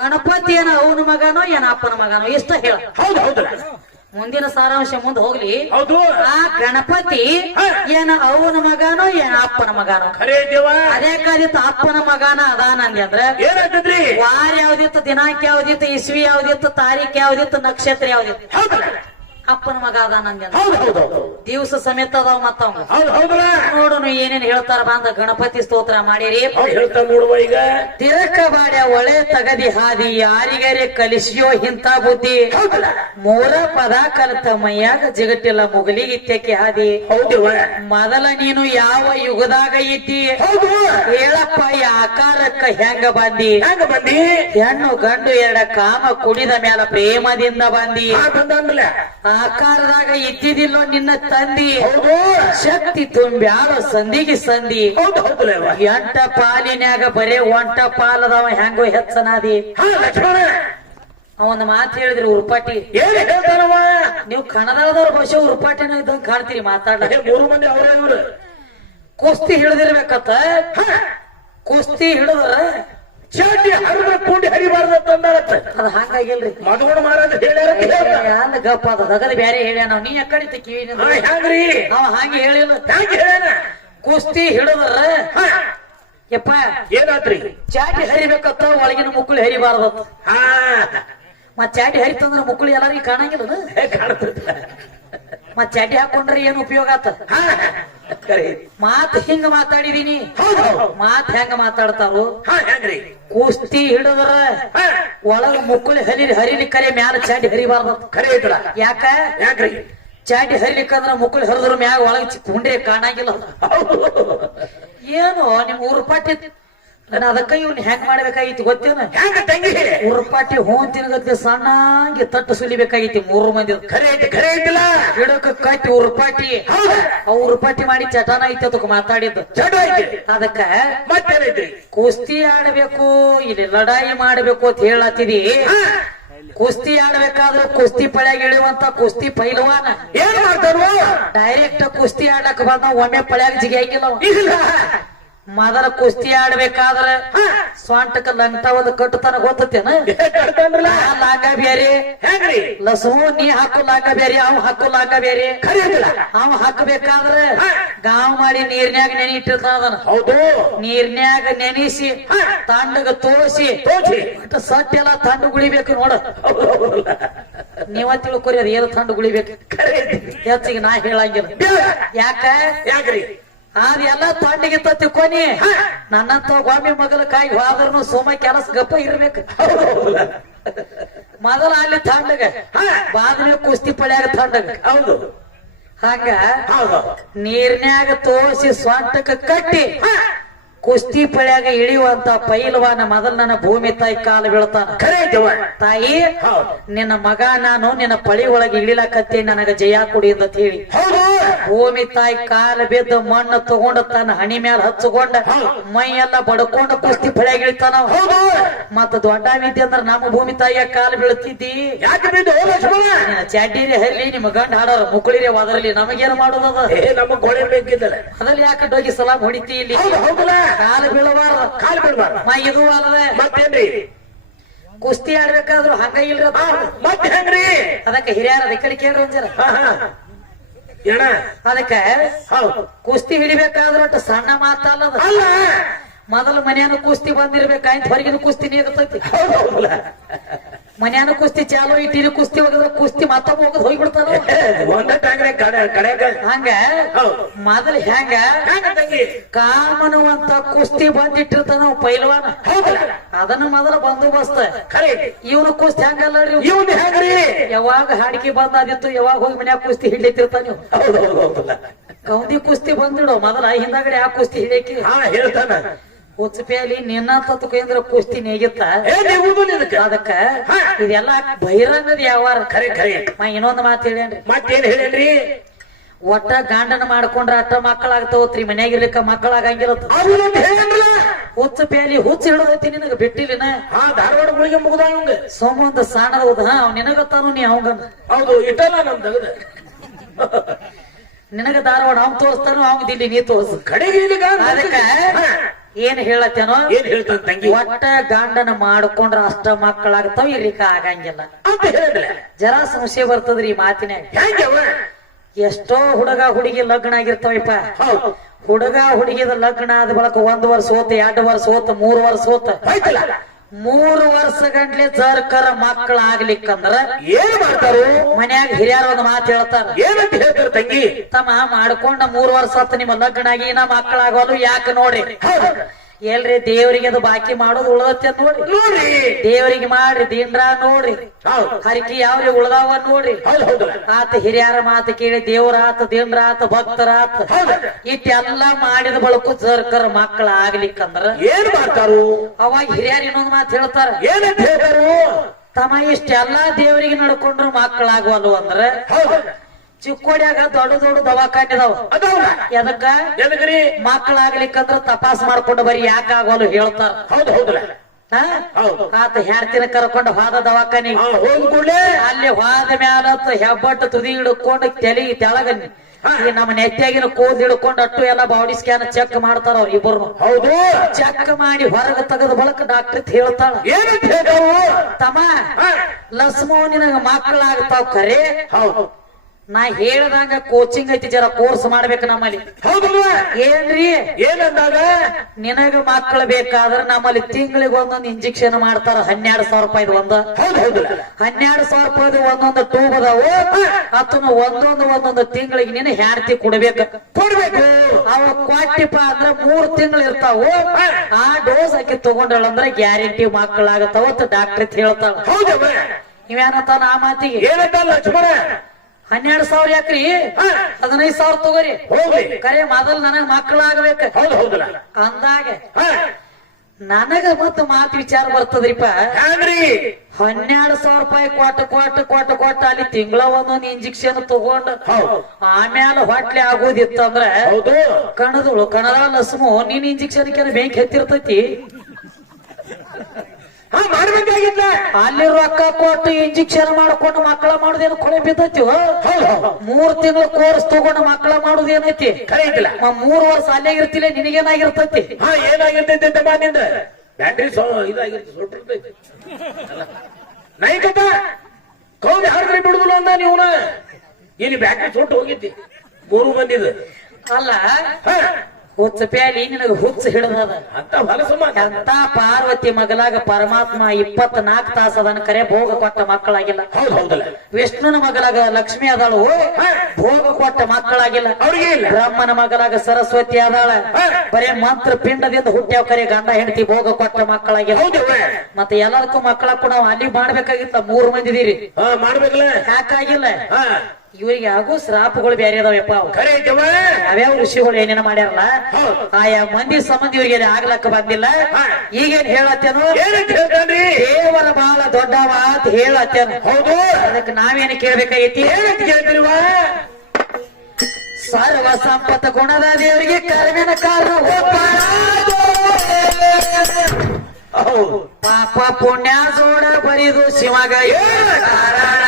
ಗಣಪತಿ ಏನ ಅವನ ಮಗನೋ ಏನ ಅಪ್ಪನ ಮಗನೋ ಇಷ್ಟ ಹೇಳ. ಹೌದು ಹೌದು ಮುಂದಿನ ಸಾರಾಂಶ ಮುಂದೆ ಹೋಗ್ಲಿ. ಹೌದು ಆ ಗಣಪತಿ ಏನ ಅವನ ಮಗನೋ ಏನ ಅಪ್ಪನ ಮಗನೋ? ಖರೇ ದೇವ ಅದೇ ಕಾದಿತ್ತು ಅಪ್ಪನ ಮಗನ ಅದಾನಂದಿ ಅಂದ್ರ ಏನಾಗ್ತದ್ರಿ? ವಾರ ಯಾವ್ದಿತ್ತು, ದಿನಾಂಕ ಯಾವ್ದಿತ್ತು, ಇಸ್ವಿ ಯಾವ್ದಿತ್ತು, ತಾರೀಖ್ ಯಾವ್ದಿತ್ತು, ನಕ್ಷತ್ರ ಯಾವ್ದಿತ್ತು? ಹೌದಲ್ಲ? ಅಪ್ಪನ ಮಗ ಅದಾನಂದಿ ಅಂದ್ರ ಹೌದು ಹೌದು ಹೌದು ದಿವಸ ಸಮೇತ ಅದಾವ ಮತ್ತ ಅವಂಗ. ಹೌದು ಹೌದಲ್ಲ? ನೋಡೋನು ಏನೇನ್ ಹೇಳ್ತಾರ ಬಂದ ಗಣಪತಿ ಸ್ತೋತ್ರ ಮಾಡಿರಿ. ಅವ್ರು ಹೇಳ್ತಾ ನೋಡುವ ಈಗ. ತಿರಕ ಬಾಡ್ಯ ಒಳೆ ತಗದಿ ಹಾದಿ ಯಾರಿಗಾರೆ ಕಲಿಸಿಯೋ ಇಂಥ ಬುದ್ಧಿ. ಹೌದಲ್ಲ? ಮೂರ ಪದ ಕಲಿತ ಮೈಯಾಗ ಜಿಗಟ್ಟಿಲ್ಲ ಮುಗಲಿಗೆ ಇತ್ಯಕ್ಕೆ ಹಾದಿ. ಹೌದು ಮೊದಲ ನೀನು ಯಾವ ಯುಗದಾಗ ಇದ್ದಿ? ಹೌದು ಹೇಳಪ್ಪ ಈ ಆಕಾರಕ್ಕ ಹೆಂಗ ಬಂದಿ? ಹೆಂಗ ಬಂದಿ? ಹೆಣ್ಣು ಗಂಡು ಎರಡ ಕಾಮ ಕುಡಿದ ಮ್ಯಾಲ ಪ್ರೇಮದಿಂದ ಬಂದಿ. ಬಂದಂದ್ರಲ್ಲ ಆಕಾರದಾಗ ಇದ್ದಿದಿಲ್ಲೋ ನಿನ್ನ ತಂದಿ. ಹೌದು ಶಕ್ತಿ ತುಂಬ್ಯಾಳ ಸಂದಿಗೆ ಸಂದಿ. ಹೌದು ಹೌದಲ್ಲ? ಎಂಟ ಪಾಲಿನ್ಯಾಗ ಬರೇ ಒಂಟ ಪಾಲದವ ಹೆಂಗೋ ಹೆಚ್ಚನಾದಿ. ಹಾ ಲಕ್ಷ್ಮಣ ಅವನ ಮಾತು ಹೇಳಿದ್ರಿ ಉರ್ಪಾಟಿ. ಏನ್ ಹೇಳ್ತಾರವ? ನೀವು ಕನ್ನಡದವ್ರ ಭಾಷೆ ಉರ್ಪಾಟಿನ ಇದ್ದಂಗ ಕಾಣ್ತೀರಿ ಮಾತಾಡ. ಮೂರು ಮಂದಿ ಅವ್ರ ಇವ್ರು ಕುಸ್ತಿ ಹಿಡಿದಿರ್ಬೇಕತ್ತ. ಕುಸ್ತಿ ಹಿಡಿದ್ರ ಚಾಟಿ ಹರಿದ ಕೂಡಿ ಹರಿಬಾರ್ದ ಅಂದಾರತ್ತ. ಅದ ಹಂಗಾಗಿಲ್ರಿ. ಮಧುಗುಣ ಮಹಾರಾಜ ಹೇಳ್ಯಾರ. ಅಂದ ಗಪ್ಪ ಅದ ದಗದ ಬ್ಯಾರೆ ಹೇಳ್ಯಾನ. ನೀ ಯಾಕಡೆ ಕಿವಿ ಹ್ಯಾಂಗ್ರಿ? ಅವ ಹಂಗೆ ಹೇಳಿಲ್ಲ. ಹ್ಯಾಂಗ ಹೇಳ್ಯಾನ? ಕುಸ್ತಿ ಹಿಡಿದ್ರ ಯಪ್ಪ ಏನಾತ್ರಿ? ಚಾಟಿ ಹರಿಬೇಕತ್ತ, ಒಳಗಿನ ಮುಕ್ಕಳಿ ಹರಿಬಾರ್ದತ್ತ. ಹಾ ಮತ್ ಚಾಟಿ ಹರಿತಂದ್ರ ಮುಕ್ಕಳಿ ಎಲ್ಲಾರಿಗೆ ಕಾಣಂಗಿಲ್ಲ. ಕಾಣ್ತದ. ಮತ್ ಚಾಟಿ ಹಾಕೊಂಡ್ರೆ ಏನ್ ಉಪಯೋಗ ಆತ? ಮಾತ್ ಹಿಂಗ ಮಾತಾಡಿದೀನಿ. ಮಾತ್ ಹೆಂಗ ಮಾತಾಡ್ತಾವು? ಹ್ಯಾಂಗ್ರಿ? ಕುಸ್ತಿ ಹಿಡಿದ್ರ ಒಳಗ ಮುಕ್ಕಳಿ ಹರಿಲಿ ಕರೆ ಮ್ಯಾಲ ಚಾಟಿ ಹರಿಬಾರ್ದ. ಖರೆ ಐತಲ್ಲ? ಯಾಕ? ಯಾಕ್ರಿ? ಚಾಟಿ ಹರಿಲಿಕ್ಕಂದ್ರ ಮುಕ್ಕಳಿ ಹರಿದ್ರ ಮ್ಯಾಗ ಒಳಗ ಕುಂಡ್ರೆ ಕಾಣಂಗಿಲ್ಲ. ಏನು ನಿಮ್ ಉರ್ಪಾಟಿ ಅದಕ್ಕ ಇವ್ನ ಹೆಂಗ್ ಮಾಡ್ಬೇಕಾಗಿತ್ತು ಗೊತ್ತೇನ? ಹ್ಯಾಂಗ ತಂಗಿ? ಉರ್ಪಾಟಿ ಹೋನ್ ತಿನ್ನಗತ್ಲೆ ಸಣ್ಣಾಗಿ ತಟ್ಟು ಸುಲಿಬೇಕಾಗಿತ್ತು. ಮೂರು ಮಂದಿ ಖರೆ ಐತಿ ಖರೆ ಐತಿಲ್ಲ? ಗಿಡಕ್ಕ ಕಟ್ಟಿ ಉರ್ಪಾಟಿ ಉರ್ಪಾಟಿ ಮಾಡಿ ಚಟನ ಐತಿ ಅದಕ್ಕೆ ಮಾತಾಡಿದ್ದು. ಚಟ ಐತಿ. ಅದಕ್ಕ ಮತ್ತೇನೈತ್ರಿ? ಕುಸ್ತಿ ಆಡ್ಬೇಕು, ಇಲ್ಲಿ ಲಡಾಯಿ ಮಾಡ್ಬೇಕು ಅಂತ ಹೇಳತ್ತಿದಿ. ಕುಸ್ತಿ ಆಡ್ಬೇಕಾದ್ರೆ ಕುಸ್ತಿ ಪಳ್ಯಾಗ ಇಳಿಯುವಂತ ಕುಸ್ತಿ ಪೈಲವಾನ ಏನ್ ಮಾಡ್ತಾರು? ಡೈರೆಕ್ಟ್ ಕುಸ್ತಿ ಆಡಕ್ ಬಂದ ಒಮ್ಮೆ ಪಳ್ಯಾಗ ಜಿಗಿಯಂಗಿಲ್ಲ. ಇಲ್ಲ ಮೊದಲ ಕುಸ್ತಿ ಆಡ್ಬೇಕಾದ್ರ ಸ್ವಂಟಕ್ಕ ಲಂಟ ಒಂದು ಕಟ್ಟತನ ಗೊತ್ತೇನ? ಲಾಗ ಬೇರೆ. ಹೆಂಗ್ರಿ? ಲಸು ನೀ ಹಾಕು ಲಾಗ ಬೇರೆ, ಅವ್ ಹಾಕು ಲಾಗ ಬೇರೆ. ಖರೆ ಐತಿಲ್ಲ? ಅವ್ ಹಾಕಬೇಕಾದ್ರ ಗಾವ್ ಮಾಡಿ ನೀರ್ನ್ಯಾಗ ನೆನಿ ಇಟ್ಟಿರ್ತಾನ. ಹೌದು. ನೀರ್ನ್ಯಾಗ ನೆನಿಸಿ ತಂಡಗ ತೋರಿಸಿ ಸಟ್ ಎಲ್ಲ ತಂಡ ಗುಳಿಬೇಕು ನೋಡ. ನೀವ ತಿಳ್ಕೊರಿ ಅದ ಏನು ತಂಡ ಗುಳಿಬೇಕು. ಹೆಚ್ಚಿಗೆ ನಾ ಹೇಳಂಗಿಲ್ಲ. ಯಾಕ? ಯಾಕ್ರಿ? ಅದೆಲ್ಲ ತಂಡಿಗೆ ತಿಳ್ಕೊನಿ. ನನ್ನಂತ ಗೋಮಿ ಮಗಲ ಕಾಯಿ ಹೋದ್ರೂ ಸುಮ್ಮ ಕೆಲಸ ಗಪ್ಪ ಇರ್ಬೇಕು. ಮೊದಲ ಅಲ್ಲಿ ತಂಡಗ ಬಾದ್ರಿ ಕುಸ್ತಿ ಪಳ್ಯಾಗ ತಂಡಗ. ಹೌದು ಹಂಗ ಹೌದು. ನೀರ್ನ್ಯಾಗ ತೋರಿಸಿ ಸ್ವಂಟಕ್ಕ ಕಟ್ಟಿ ಕುಸ್ತಿ ಪಳ್ಯಾಗ ಇಳಿಯುವಂತ ಪೈಲ್ವಾನ ಮೊದಲ ನನ್ನ ಭೂಮಿ ತಾಯಿ ಕಾಲು ಬೀಳ್ತಾನ. ಖರೆ ಐತವ? ತಾಯಿ ನಿನ್ನ ಮಗ ನಾನು ನಿನ್ನ ಪಳಿ ಒಳಗೆ ಇಳಿಲಾಕತ್ತಿ, ನನಗ ಜಯ ಕೊಡಿ ಅಂತ ಹೇಳಿ ಭೂಮಿ ತಾಯಿ ಕಾಲು ಬಿದ್ದ ಮಣ್ಣು ತಗೊಂಡ ತನ್ನ ಹಣಿ ಮ್ಯಾಲ ಹಚ್ಚಕೊಂಡ ಮೈ ಎಲ್ಲ ಬಡ್ಕೊಂಡ ಕುಸ್ತಿ ಪಳ್ಯಾಗ ಇಳಿತಾನ. ಮತ್ತ ದೊಡ್ಡ ವಿದ್ಯೆ ಅಂದ್ರ ನಮ್ಮ ಭೂಮಿ ತಾಯಿಯ ಕಾಲು ಬೀಳ್ತಿದ್ದಿ. ಯಾಕೆ ಬಿದ್ದು ಚಾಟಿರಿ ಹರ್ಲಿ ನಿಮ್ಮ ಗಂಡ ಹಾಡೋರು ಮುಕ್ಕಳಿರಿ ಅದರಲ್ಲಿ ನಮಗೇನು ಮಾಡೋದದ? ನಮಗ್ ಗೋಳಿ ಬೇಕಿದ್ದಲ್ಲ ಅದ್ರಲ್ಲಿ ಯಾಕೆ ಡೋಗಿ ಸಲಾಮ್ ಹೊಡಿತಿ ಇಲ್ಲಿ? ಕಾಲು ಬೀಳಬಾರ್ದ. ಕಾಲು ಬೀಳ್ಬಾರ್ದ. ಇದು ಅಲ್ಲದೆ ಮತ್ತೇನ್ರಿ? ಕುಸ್ತಿ ಆಡ್ಬೇಕಾದ್ರು ಹಂಗ ಇಲ್ರ. ಮತ್ತೆ ಹೆಂಗ್ರಿ? ಅದಕ್ಕೆ ಹಿರಿಯರ ಅದ ಕಡೆ ಕೇಳ್ರಿ ಒಂದ್ಸರ. ಏನ? ಅದಕ್ಕ ಕುಸ್ತಿ ಹಿಡಿಬೇಕಾದ್ರ ಒಟ್ಟು ಸಣ್ಣ ಮಾತಲ್ಲದ. ಅಲ್ಲ ಮೊದಲು ಮನ್ಯಾನ ಕುಸ್ತಿ ಬಂದಿರ್ಬೇಕಾಯ್ತು, ಹೊರಗಿನ ಕುಸ್ತಿ ನೀಗತೈತಿ. ಮನ್ಯಾನ ಕುಸ್ತಿ ಚಾಲು ಇಟ್ಟಿರಿ ಕುಸ್ತಿ ಹೋಗಿದ್ರೆ ಕುಸ್ತಿ ಮತ್ತೊಬ್ಬ ಹೋಗದ್ ಹೋಗ್ಬಿಡ್ತಾನ. ಹಂಗ ಮೊದಲು ಹೆಂಗ ಕಾಮನುವಂತ ಕುಸ್ತಿ ಬಂದಿಟ್ಟಿರ್ತಾನ ಪೈಲ್ವಾನ. ಅದನ್ನ ಮೊದಲ ಬಂದೋಬಸ್ತ. ಇವನು ಕುಸ್ತಿ ಹಂಗಲ್ಲ. ಇವನ್ ಹೆಂಗ್ರಿ? ಯಾವಾಗ ಹಾಡಿಕೆ ಬಂದಾದಿತ್ತು ಯಾವಾಗ ಹೋಗಿ ಮನ್ಯಾಗ ಕುಸ್ತಿ ಹಿಡಿತಿರ್ತಾನ. ಕೌದಿ ಕುಸ್ತಿ ಬಂದಿಡು ಮೊದಲ ಹಿಂದಾಗಡೆ ಆ ಕುಸ್ತಿ ಹಿಡಿಯಕ್ಕೆ ಹೇಳ್ತಾನ. ಉಚ್ಚಪೇಲಿ ನಿನ್ನ ಕೇಂದ್ರ ಕುಸ್ತಿ ನೇಗಿತ್ತ. ಅದಕ್ಕ ಇದೆಲ್ಲ ಬಹಿರಂಗದ ಯಾವಾರ. ಖರೆ ಖರೆ. ಇನ್ನೊಂದು ಮಾತು ಹೇಳೇನ್ರಿ. ಮತ್ತೇನ್ ಹೇಳೇನ್ರಿ? ಒಟ್ಟ ಗಂಡನ ಮಾಡ್ಕೊಂಡ್ರ ಅಟ್ಟ ಮಕ್ಕಳಾಗ್ತಾವತ್ರಿ, ಮನ್ಯಾಗಿರ್ಲಿಕ್ಕ ಮಕ್ಕಳಾಗಂಗಿಲ್ಲ. ಹುಚ್ಚ ಪೇಲಿ ಹುಚ್ಚ ಹಿಡದೈತಿ ನಿನಗ ಬಿಟ್ಟಿಲಿನ. ಧಾರವಾಡ ಮುಳಿಗೆ ಮುಗ್ದ ಅವಂಗ ಸೋಮಂದ ಸಾಣದ ಹೋದ ಅವ್ ನಿನಗತ್ತಾನು ನೀ ಅವಂಗ. ಹೌದು ಇಟ್ಟಲ್ಲ ನಮ್ ತಗದ. ನಿನಗ ಧಾರವಾಡ ಅವ್ ತೋರಿಸ್ತಾನು, ಅವಂಗ ದಿಲ್ಲಿ ನೀ ತೋರ್ಸ. ಕಡೆಗೆ ಅದಕ್ಕ ಏನ್ ಹೇಳತ್ತೇನೋ ಏನ್ ಹೇಳ್ತಾನ ತಂಗಿ ಒಟ್ಟ ಗಂಡನ ಮಾಡ್ಕೊಂಡ್ರ ಅಷ್ಟ ಮಕ್ಕಳಾಗ್ತಾವ ಇರ್ಲಿಕ್ಕ ಆಗಂಗಿಲ್ಲ ಅಂತ ಹೇಳಿದ್ರೆ ಜರ ಸಂಶಯ ಬರ್ತದ್ರಿ ಈ ಮಾತಿನಾಗ. ಹೆಂಗವ ಎಷ್ಟೋ ಹುಡುಗ ಹುಡುಗಿ ಲಗ್ನ ಆಗಿರ್ತಾವಪ್ಪ. ಹೌದು ಹುಡುಗ ಹುಡುಗಿದ ಲಗ್ನ ಆದ ಬಳಕ 1 ವರ್ಷ ಹೋತ 2 ವರ್ಷ ಹೋತ 3 ವರ್ಷ ಹೋತ ಆಯ್ತಲ್ಲ 3 ವರ್ಷ ಗಂಟ್ಲೆ ಜರ್ಕರ ಮಕ್ಕಳ ಆಗ್ಲಿಕ್ಕಂದ್ರ ಏನ್ ಮಾಡ್ತಾರು ಮನ್ಯಾಗ ಹಿರಿಯರ ಒಂದು ಮಾತು ಹೇಳ್ತಾರ. ಏನಂತ ಹೇಳ್ತಾರ ತಂಗಿ ತಮ್ಮ ಮಾಡ್ಕೊಂಡ 3 ವರ್ಷ ಹತ್ತ ನಿಮ್ಮ ಲಗ್ನ ಆಗಿ ಇನ್ನ ಮಕ್ಕಳಾಗೋದು ಯಾಕೆ ನೋಡ್ರಿ. ಹೌದು ಎಲ್ರಿ ದೇವರಿಗೆ ಅದು ಬಾಕಿ ಮಾಡೋದು ಉಳ್ದತ್ತೆ ನೋಡ್ರಿ. ನೋಡ್ರಿ ದೇವರಿಗೆ ಮಾಡ್ರಿ ದೀನ್ರ ನೋಡ್ರಿ ಹೌದು ಹರಕಿ ಯಾವ್ರಿ ಉಳ್ದಾವ ನೋಡ್ರಿ. ಹೌದು ಹೌದು ಆತ ಹಿರಿಯರ ಮಾತು ಕೇಳಿ ದೇವ್ರ ಆತ ದೀನ್ರ ಆತ ಭಕ್ತರ ಆತ ಹೌದು ಇಟ್ಟೆಲ್ಲ ಮಾಡಿದ ಬಳಕು ಜರ್ಕರ ಮಕ್ಕಳ ಆಗ್ಲಿಕ್ಕಂದ್ರ ಏನ್ ಮಾಡ್ತಾರು ಅವಾಗ ಹಿರಿಯರ್ ಇನ್ನೊಂದ್ ಮಾತು ಹೇಳ್ತಾರ. ಏನಂತ ಹೇಳ್ತಾರು ತಮ್ಮ ಇಷ್ಟೆಲ್ಲಾ ದೇವರಿಗೆ ನಡ್ಕೊಂಡ್ರು ಮಕ್ಕಳಾಗುವಲ್ವ ಅಂದ್ರ ಹೌದು ಚಿಕ್ಕೋಡ್ಯಾಗ ದೊಡ್ಡ ದೊಡ್ಡ ದವಾಖಾನೆ ಅದಾವ. ಅದೌದ ಎದಕ್ಕ ಎದಕ್ರಿ ಮಕ್ಕಳಾಗ್ಲಿಕ್ಕಂದ್ರ ತಪಾಸ್ ಮಾಡ್ಕೊಂಡು ಬರೀ ಯಾಕೆ ಆಗೋಲ್ಲ ಹೇಳ್ತಾರ. ಹೌದು ಹೌದಲ್ಲ ಹಾ? ಹೌದು ಆತ ಹೆಣ್ತಿನ ಕರ್ಕೊಂಡು ಹೋದ ದವಾಖಾನಿ ಹೋದ ಕೂಡಲೇ ಅಲ್ಲಿ ಹೋದ ಮ್ಯಾಲ ಹೆಬ್ಬಟ್ಟು ತುದಿ ಹಿಡ್ಕೊಂಡು ತಲೆ ತೆಳಗ ಈ ನಮ್ಮ ನೆತ್ತಿಯಾಗಿನ ಕೂದ್ ಹಿಡ್ಕೊಂಡು ಅಟ್ಟು ಎಲ್ಲ ಬಾಡಿ ಸ್ಕ್ಯಾನ್ ಚೆಕ್ ಮಾಡ್ತಾರ ಅವ್ರ ಇಬ್ಬರು. ಹೌದು ಚೆಕ್ ಮಾಡಿ ಹೊರಗೆ ತೆಗೆದ ಬಳಕ ಡಾಕ್ಟರ್ ಹೇಳ್ತಾಳ ಏನಂತ ಹೇಳ್ತಾರು ತಮ್ಮ ಲಸ್ಮೋ ನಿನಗ ಮಕ್ಕಳಾಗ್ತಾವ ಖರೆ ಹೌದು ನಾ ಹೇಳ್ದಂಗ ಕೋಚಿಂಗ್ ಐತಿ ಜರ ಕೋರ್ಸ್ ಮಾಡ್ಬೇಕು ನಮ್ಮಲ್ಲಿ. ಹೌದಲ್ವ ಏನ್ರಿ ಏನಂದಾಗ ನಿನಗ ಮಕ್ಕಳು ಬೇಕಾದ್ರ ನಮ್ಮಲ್ಲಿ ತಿಂಗಳಿಗೆ ಒಂದೊಂದು ಇಂಜೆಕ್ಷನ್ ಮಾಡ್ತಾರ 12,000 ರೂಪಾಯಿದು ಒಂದು. ಹೌದು ಹೌದು 12,000 ರೂಪಾಯಿದು ಒಂದೊಂದು ಟ್ಯೂಬ್ ಅದಾವು. ಅದನ್ನ ಒಂದೊಂದು ತಿಂಗಳಿಗೆ ನೀನು ಹೆಂಡತಿ ಕೊಡ್ಬೇಕು. ಕೊಡ್ಬೇಕು ಅವ ಕೊಟ್ಟಿಪ್ಪ ಅಂದ್ರ 3 ತಿಂಗಳು ಇರ್ತಾವು. ಆ ಡೋಸ್ ಹಾಕಿ ತಗೊಂಡಳಂದ್ರ ಗ್ಯಾರಂಟಿ ಮಕ್ಕಳಾಗತ್ತಾವ ಡಾಕ್ಟರ್ ಹೇಳ್ತಾಳ. ಹೌದವ ನೀವೇನಂತ ಆ ಮಾತಿಗೆ ಏನಂತ ಲಕ್ಷ್ಮಣ 12,000 ಯಾಕ್ರಿ 15,000 ತಗೋರಿ ಹೋಗ್ಲಿ ಕರೆ ಮೊದಲ್ ನನಗ ಮಕ್ಕಳಾಗಬೇಕ ಹೌದು ಹೌದಲ್ಲ ಅಂದಾಗ ನನಗ ಮತ್ತ ಮಾತು ವಿಚಾರ ಬರ್ತದ್ರಿಪ್ಪ. ಹ್ಯಾಂಗ್ರಿ 12,000 ರೂಪಾಯಿ ಕೊಟ್ಟ ಅಲ್ಲಿ ತಿಂಗಳ ಒಂದೊಂದು ಇಂಜೆಕ್ಷನ್ ತಗೊಂಡ್ ಹೌದು ಆಮ್ಯಾಲ ಹೊಟ್ಲೆ ಆಗೋದಿತ್ತಂದ್ರ ಹೌದು ಕಣದ ಲಸ್ಮು ನೀನ್ ಇಂಜೆಕ್ಷನ್ ಕೆಲ ಬೆಂಕಿ ಹತ್ತಿರ್ತೈತಿ. ಹಾ ಮಾಡ್ಬೇಕಾಗಿಲ್ಲ ಅಲ್ಲಿ ರೊಕ್ಕ ಕೊಟ್ಟು ಇಂಜೆಕ್ಷನ್ ಮಾಡ್ಕೊಂಡು ಮಕ್ಕಳ ಮಾಡುದೇನು ಕೊಳೆ ಬಿದ್ದೈತಿ. ಹೌದು 3 ತಿಂಗಳ ಕೋರ್ಸ್ ತಗೊಂಡು ಮಕ್ಕಳ ಮಾಡುದೇನೈತಿ. ಖರೆ ಐತಿಲ್ಲ 3 ವರ್ಷ ಅಲ್ಲೇ ಇರ್ತಿಲ್ಲ ನಿನಗೇನಾಗಿರ್ತೈತಿ. ಹಾ ಏನಾಗಿರ್ತೈತಿ ಅಂತ ನಿಂದ ಬ್ಯಾಟ್ರಿ ಇದಾಗಿರ್ತಿ ಸುಟ್ಟಿರ್ತೈತಿ ನೈಕಪ್ಪ ಕೌದಿ ಹಾರ್ದ್ರಿ ಬಿಡುದಿಲ್ಲ ಅಂದ ನೀವನ ಇಲ್ಲಿ ಬ್ಯಾಟ್ರಿ ಸುಟ್ಟು ಹೋಗಿತಿ 3 ಬಂದಿದ್ದು ಅಲ್ಲ ಹುಚ್ಚ ಪ್ಯಾಲಿ ನಿನಗ ಹುಚ್ಚ ಹಿಡದದ ಅಂತ ಹೊಲಸಮ್ಮ ಅಂತ ಪಾರ್ವತಿ ಮಗಲಾಗ ಪರಮಾತ್ಮ 24 ತಾಸ ಅದನ್ನ ಕರೆ ಭೋಗ ಕೊಟ್ಟ ಮಕ್ಕಳಾಗಿಲ್ಲ. ಹೌದು ಹೌದಲ್ಲ ವಿಷ್ಣುನ ಮಗಲಾಗ ಲಕ್ಷ್ಮಿ ಆದಾಳು ಭೋಗ ಕೊಟ್ಟ ಮಕ್ಕಳಾಗಿಲ್ಲ. ಅವ್ರಿಗೆ ಇಲ್ಲ ಬ್ರಹ್ಮನ ಮಗಲಾಗ ಸರಸ್ವತಿ ಆದಾಳ ಬರೇ ಮಂತ್ರ ಪಿಂಡದಿಂದ ಹುಟ್ಟ್ಯಾವ ಕರೆ ಗಂಡ ಹೆಂಡತಿ ಭೋಗ ಕೊಟ್ಟ ಮಕ್ಕಳಾಗಿಲ್ಲ. ಹೌದು ಮತ್ತೆ ಎಲ್ಲದಕ್ಕೂ ಮಕ್ಕಳಕ್ಕೂ ನಾವು ಅಲ್ಲಿ ಮಾಡ್ಬೇಕಾಗಿತ್ತ 3 ಮಂದಿ ಇದೀರಿ ಹಾ ಮಾಡ್ಬೇಕಲ್ಲ ಯಾಕಾಗಿಲ್ಲ. ಹಾ ಇವ್ರಿಗೆ ಆಗೋ ಶ್ರಾಪಗಳು ಬೇರೆ ಅದಾವಪ್ಪ. ಖರೆ ಐತವ ಯಾವ್ಯಾವ ಋಷಿಗಳು ಏನೇನ ಮಾಡ್ಯಾರಲ್ಲ ಹೌದು ಆಯಾ ಮಂದಿ ಸಂಬಂಧಿ ಇವ್ರಿಗೆ ಆಗ್ಲಕ್ಕ ಬಂದಿಲ್ಲ. ಈಗೇನ್ ಹೇಳತ್ತೇನು ಏನಂತ ಹೇಳ್ತಾನ್ರಿ ದೇವರ ಬಹಳ ದೊಡ್ಡವ ಅಂತ ಹೇಳತ್ತೇನು. ಹೌದು ಅದಕ್ಕೆ ನಾವೇನು ಕೇಳ್ಬೇಕಾಗೈತಿ ಏನಂತ ಕೇಳ್ತೀರಿವ ಸರ್ವ ಸಂಪತ್ತ ಗುಣದ ದೇವರಿಗೆ ಕರ್ಮಿನ ಕಾರಣ ಹೌದು ಪಾಪ ಪುಣ್ಯ ಜೋಡ ಬರಿದು ಶಿವಗ ಕಾರಣ